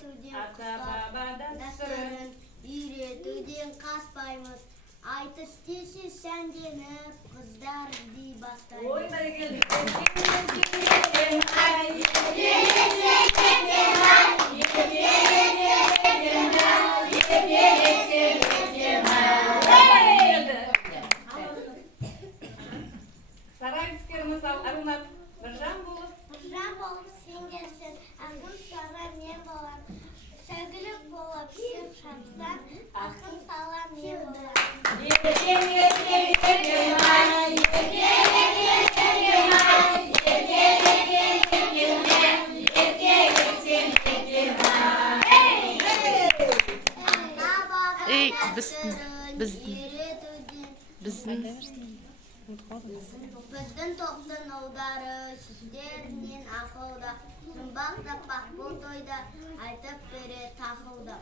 ата-бабадан сырын үйретуден қаспаймыз. Айтыс десе сәнденіп, қыздар дей бастайды. Ойдай келді. Сарайскер мысал арунат біржан болып. Біржан болып сен келсін, ақын сара мен болам. Сәйгілік болып сен шапсан, ақын сала мен болам. Біздің топтың ұлдары сіздерінен ақылда, жұмбақ таппақ бұл тойда айтып бере тақылда.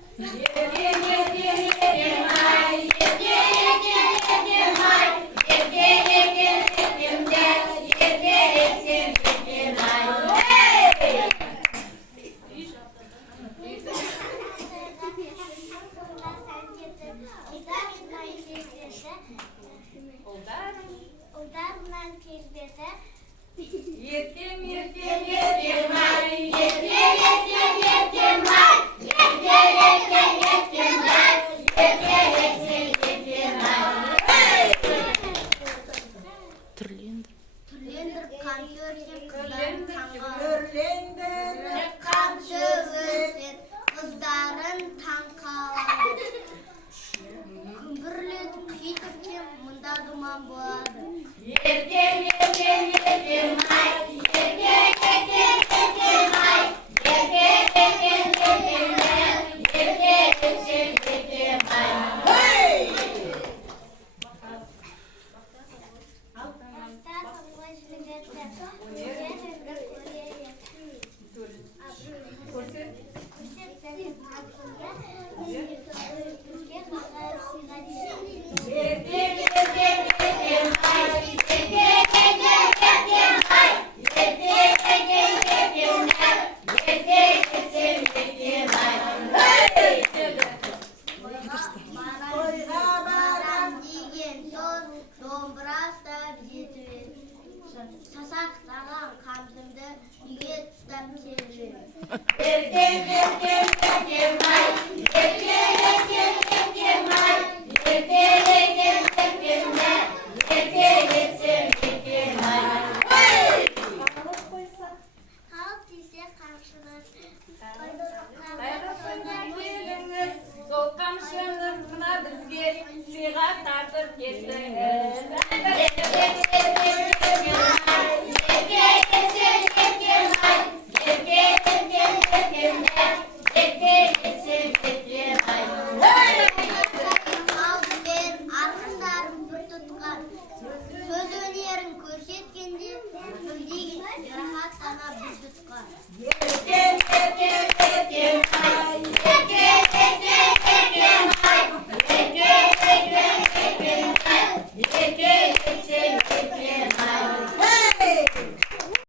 Ұлдарынан келбеті Ертем, ертем, ертем ай, ертем, ертем, ертем ай, ертем, ертем, ертем ай, ертем, ертем, ертем ай. Түрлендіріп қамшы өрсен, қыздарын таңға Түрлендіріп қамшы өрсен, қыздарын таң қалады. Күмбірлетіп күйтіп мұнда думан болады. Ертем, ертем, ертем ай, ертем, ертем, ертем ай, ертем, ертем, ертем ай, ертем, ертем, ертем ай. Сасақтаған қамзымды үйге тұстап келдім. Ертем, ертем, ертем ай, ертем, ертем, ертем ай, ертем, ертем, ертем ай, ертем, ертем, ертем ай. Халық десе қамшыңыз, Келіңіз, сол қамшыны мына бізге сыйға тартып кетіңіз. Сөз өнерін көрсеткенде, білдеген жарақат ана бізді тұтқан.